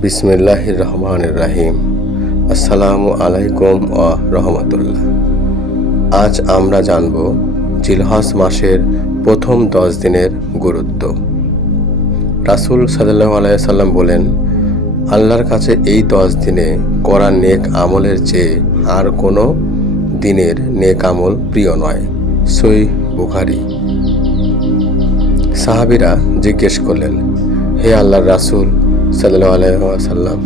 বিসমিল্লাহির রহমানির রহিম। আসসালামু আলাইকুম ওয়া রাহমাতুল্লাহ। আজ আমরা জানব জিলহজ মাসের প্রথম 10 দিনের গুরুত্ব। রাসূল সাল্লাল্লাহু আলাইহি সাল্লাম বলেন, আল্লাহর কাছে এই 10 দিনে করা নেক আমলের চেয়ে আর কোনো দিনের নেক আমল প্রিয় নয়। সহিহ বুখারী। সাহাবীরা জিজ্ঞেস করলেন, হে আল্লাহর রাসূল সাল্লাল্লাহু আলাইহি ওয়াসাল্লাম,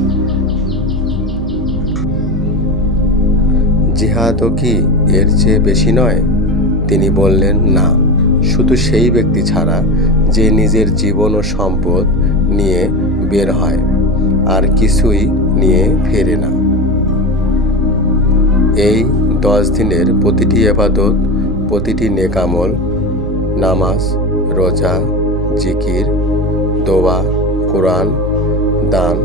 জিহাদও কি এর চেয়ে বেশি নয়? তিনি বললেন, না, শুধু সেই ব্যক্তি ছাড়া যে নিজের জীবন ও সম্পদ নিয়ে বের হয় আর কিছুই নিয়ে ফেরে না। এই 10 দিনের প্রতিটি ইবাদত, প্রতিটি নেক আমল, নামাজ, রোজা, জিকির, দোয়া, কোরআন, দান,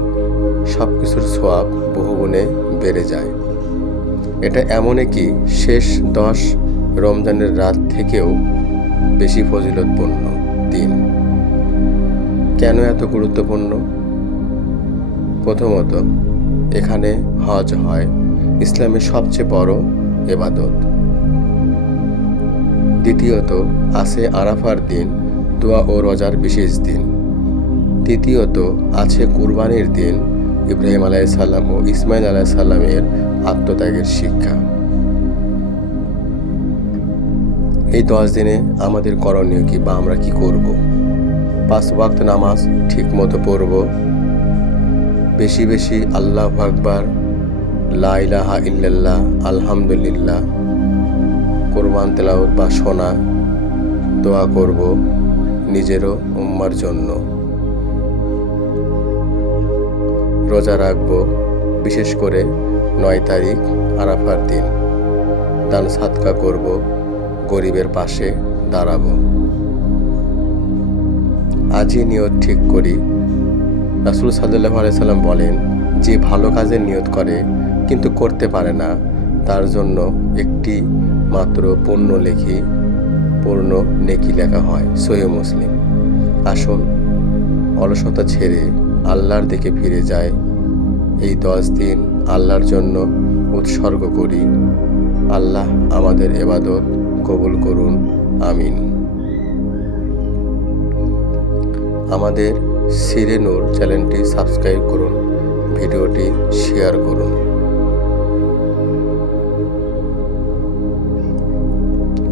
সব কিছুর সওয়াব বহুগুণে বেড়ে যায়। এটা এমনই কি শেষ 10 রমজানের রাত থেকেও বেশি ফজিলতপূর্ণ দিন। কেন এত গুরুত্বপূর্ণ? প্রথমত, এখানে হজ হয়, ইসলামের সবচেয়ে বড় ইবাদত। দ্বিতীয়ত, আছে আরাফার দিন, দোয়া ও রোজার বিশেষ দিন। তৃতীয়ত, আছে কুরবানির দিন, ইব্রাহিম আলাইহিস সালাম ও ইসমাইল আলাইহিস সালামের আত্মত্যাগের শিক্ষা। এই 10 দিনে আমাদের করণীয় কি, বা আমরা কি করব? 5 ওয়াক্ত নামাজ ঠিক মতো পড়ব, বেশি বেশি আল্লাহু আকবার, লা ইলাহা ইল্লাল্লাহ, আলহামদুলিল্লাহ, কোরআন তেলাওয়াত বা শোনা, দোয়া করব নিজেরও উম্মার জন্য। রোজা রাখবো, বিশেষ করে 9 তারিখ আরাফার দিন। দান সাদকা করব, গরিবের পাশে দাঁড়াবো। আজই নিয়ত ঠিক করি। রাসূল সাল্লাল্লাহু আলাইহি সাল্লাম বলেন, যে ভালো কাজের নিয়ত করে কিন্তু করতে পারে না, তার জন্য একটি মাত্র পূর্ণ নেকি লেখা হয়। সহিহ মুসলিম। আসুন অলসতা ছেড়ে আল্লাহর দিকে ফিরে যায়। এই 10 দিন আল্লাহর জন্য উৎসর্গ করি। আল্লাহ আমাদের ইবাদত কবুল করুন, আমিন। আমাদের সিরে নূর চ্যানেলটি সাবস্ক্রাইব করুন, ভিডিওটি শেয়ার করুন।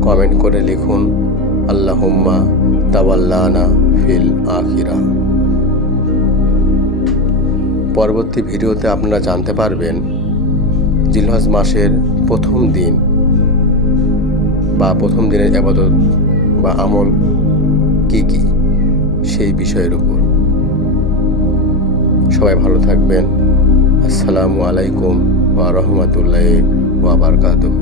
কমেন্ট করে লিখুন, আল্লাহুম্মা তাওয়াল্লানা ফিল আখিরাহ। পরবর্তী ভিডিওতে আপনারা জানতে পারবেন জিলহজ মাসের প্রথম দিন বা প্রথম দিনের ইবাদত বা আমল কি কি, সেই বিষয়ের উপর। সবাই ভালো থাকবেন। আসসালামু আলাইকুম ওয়া রাহমাতুল্লাহি ওয়া বারাকাতুহু।